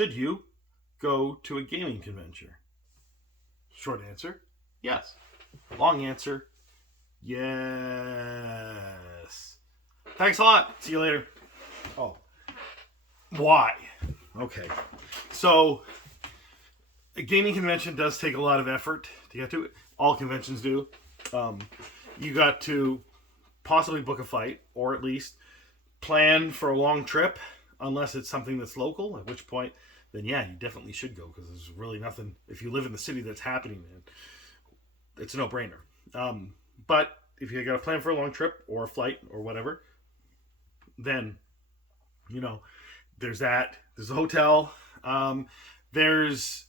should you go to a gaming convention? Short answer, yes. Long answer, yes. Thanks a lot. See you later. Oh, why? Okay. So, a gaming convention does take a lot of effort to get to it. All conventions do. You got to possibly book a flight, or at least plan for a long trip, unless it's something that's local, at which point, then yeah, you definitely should go, because there's really nothing, if you live in the city that's happening, it's a no-brainer. But if you got to plan for a long trip, or a flight, or whatever, then, there's that. There's a hotel. There's,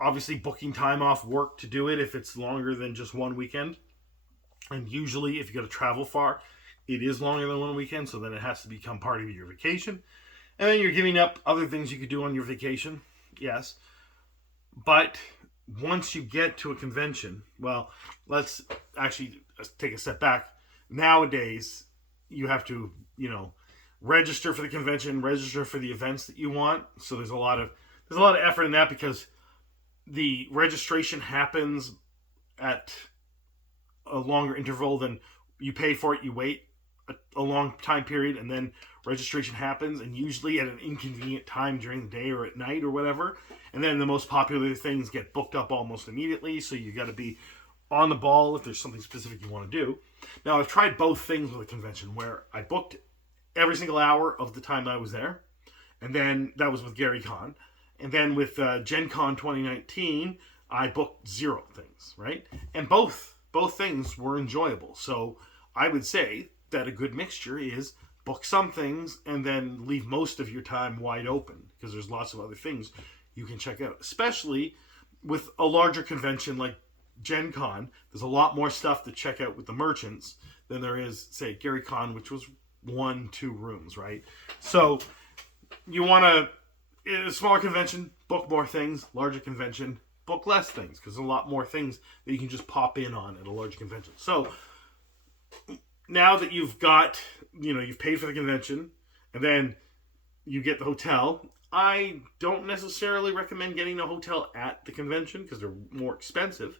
obviously booking time off work to do it if it's longer than just one weekend. And usually, if you got to travel far, it is longer than one weekend, so then it has to become part of your vacation. And then you're giving up other things you could do on your vacation, yes. But once you get to a convention, well, let's actually take a step back. Nowadays, you have to, register for the convention, register for the events that you want. So there's a lot of effort in that, because the registration happens at a longer interval than you pay for it. You wait a long time period, and then registration happens, and usually at an inconvenient time during the day or at night or whatever. And then the most popular things get booked up almost immediately, so you got to be on the ball if there's something specific you want to do. Now, I've tried both things with a convention, where I booked every single hour of the time I was there, and then that was with Gary Con. And then with Gen Con 2019, I booked 0 things, right? And both things were enjoyable. So I would say that a good mixture is book some things and then leave most of your time wide open, because there's lots of other things you can check out. Especially with a larger convention like Gen Con, there's a lot more stuff to check out with the merchants than there is, say, Gary Con, which was 1-2 rooms, right? So you want to, in a smaller convention, book more things. Larger convention, book less things, because there's a lot more things that you can just pop in on at a large convention. So now that you've got, you've paid for the convention, and then you get the hotel, I don't necessarily recommend getting a hotel at the convention, because they're more expensive.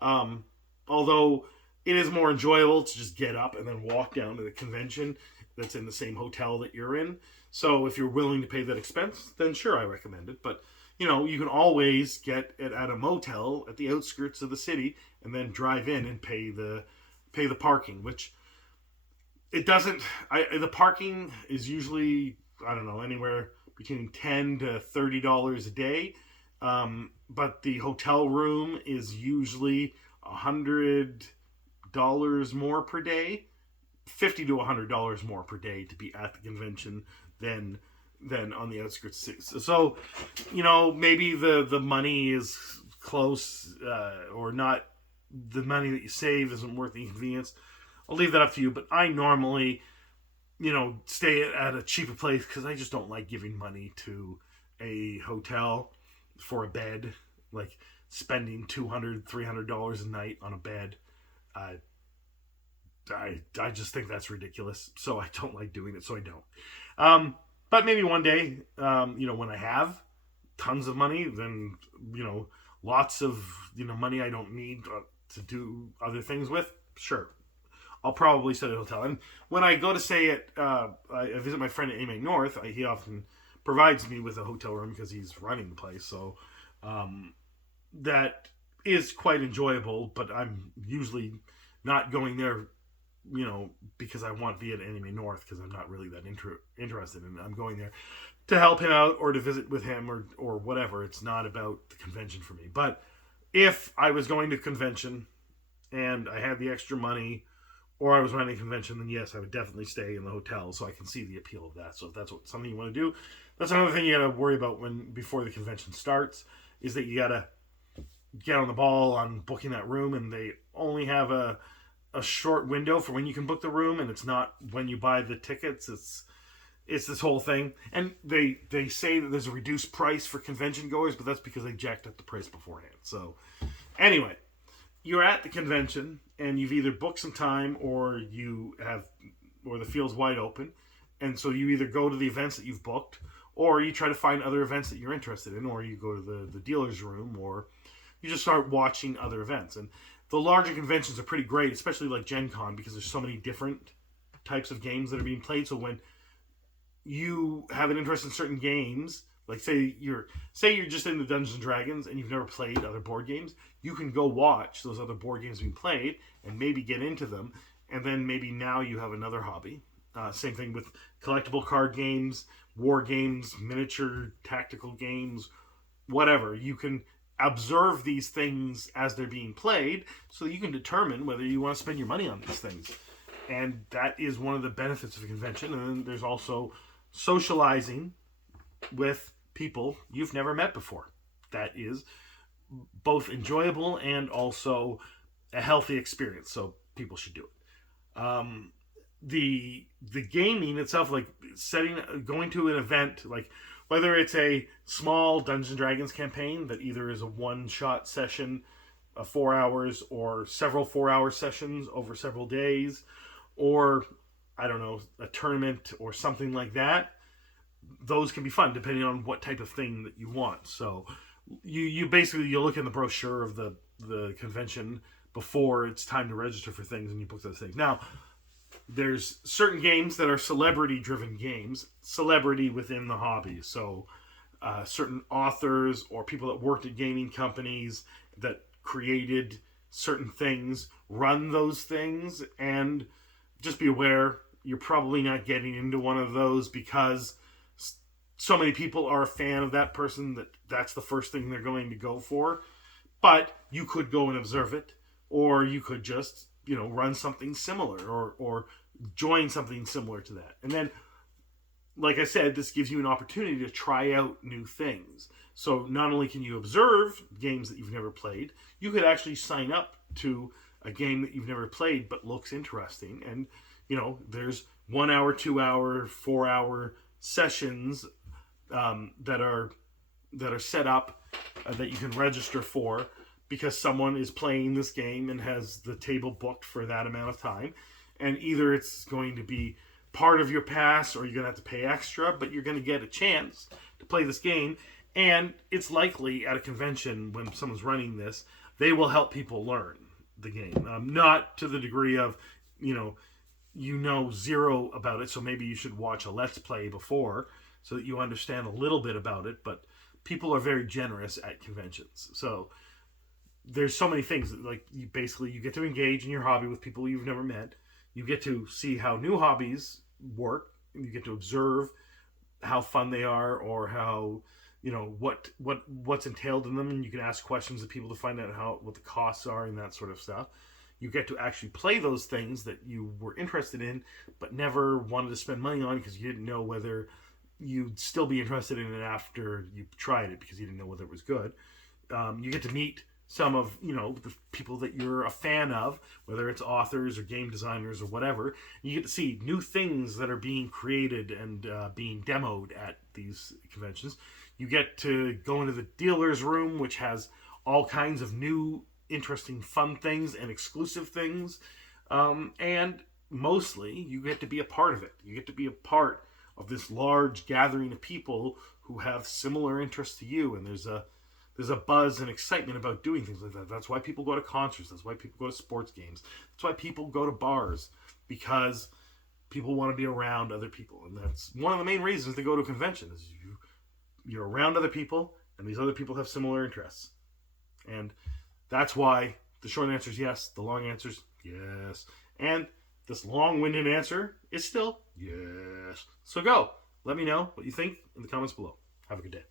Although it is more enjoyable to just get up and then walk down to the convention that's in the same hotel that you're in. So if you're willing to pay that expense, then sure, I recommend it. But, you can always get it at a motel at the outskirts of the city, and then drive in and pay the parking, which it doesn't. The parking is usually, I don't know, anywhere between $10 to $30 a day. But the hotel room is usually $100 more per day, $50 to $100 more per day to be at the convention than on the outskirts of cities. So, maybe the money is close, or not. The money that you save isn't worth the inconvenience. I'll leave that up to you, but I normally, stay at a cheaper place, because I just don't like giving money to a hotel for a bed, like spending $200, $300 a night on a bed. I just think that's ridiculous, so I don't like doing it, so I don't. But maybe one day, when I have tons of money, then, lots of, money I don't need to do other things with, sure, I'll probably stay at a hotel. And when I go to stay at, I visit my friend at AMA North, he often provides me with a hotel room, because he's running the place, so that is quite enjoyable. But I'm usually not going there, because I want to be at Anime North, because I'm not really that interested in it. I'm going there to help him out, or to visit with him, or whatever. It's not about the convention for me. But if I was going to a convention and I had the extra money, or I was running a convention, then yes, I would definitely stay in the hotel, so I can see the appeal of that. So if that's something you want to do, that's another thing you got to worry about before the convention starts, is that you got to get on the ball on booking that room, and they only have a short window for when you can book the room, and it's not when you buy the tickets. It's this whole thing, and they say that there's a reduced price for convention goers, but that's because they jacked up the price beforehand. So anyway, you're at the convention, and you've either booked some time, or the field's wide open, and so you either go to the events that you've booked, or you try to find other events that you're interested in, or you go to the dealer's room, or you just start watching other events. And the larger conventions are pretty great, especially like Gen Con, because there's so many different types of games that are being played. So when you have an interest in certain games, like say you're just into Dungeons and Dragons and you've never played other board games, you can go watch those other board games being played and maybe get into them, and then maybe now you have another hobby. Same thing with collectible card games, war games, miniature tactical games, whatever. You can observe these things as they're being played so that you can determine whether you want to spend your money on these things. And that is one of the benefits of a convention. And then there's also socializing with people you've never met before. That is both enjoyable and also a healthy experience. So people should do it. The gaming itself, like going to an event, like whether it's a small Dungeons and Dragons campaign that either is a one-shot session of 4 hours or several 4-hour sessions over several days, or I don't know, a tournament or something like that, those can be fun depending on what type of thing that you want. So you basically, you look in the brochure of the convention before it's time to register for things, and you book those things. Now, there's certain games that are celebrity-driven games, celebrity within the hobby. So certain authors or people that worked at gaming companies that created certain things run those things, and just be aware you're probably not getting into one of those because so many people are a fan of that person that that's the first thing they're going to go for. But you could go and observe it, or you could just, run something similar or join something similar to that. And then, like I said, this gives you an opportunity to try out new things. So not only can you observe games that you've never played, you could actually sign up to a game that you've never played but looks interesting. And, there's 1 hour, 2 hour, 4 hour sessions that are set up that you can register for, because someone is playing this game and has the table booked for that amount of time. And either it's going to be part of your pass or you're going to have to pay extra, but you're going to get a chance to play this game. And it's likely at a convention, when someone's running this, they will help people learn the game. Not to the degree of, zero about it, so maybe you should watch a Let's Play before so that you understand a little bit about it. But people are very generous at conventions. So there's so many things, like you get to engage in your hobby with people you've never met. You get to see how new hobbies work. You get to observe how fun they are, or how, what's entailed in them. And you can ask questions of people to find out what the costs are and that sort of stuff. You get to actually play those things that you were interested in but never wanted to spend money on because you didn't know whether you'd still be interested in it after you tried it, because you didn't know whether it was good. You get to meet some of the people that you're a fan of, whether it's authors or game designers or whatever. You get to see new things that are being created and being demoed at these conventions. You get to go into the dealer's room, which has all kinds of new, interesting, fun things and exclusive things. And mostly, you get to be a part of it. You get to be a part of this large gathering of people who have similar interests to you, and there's a buzz and excitement about doing things like that. That's why people go to concerts. That's why people go to sports games. That's why people go to bars, because people want to be around other people. And that's one of the main reasons to go to a convention, is you're around other people, and these other people have similar interests. And that's why the short answer is yes. The long answer is yes. And this long-winded answer is still yes. So go. Let me know what you think in the comments below. Have a good day.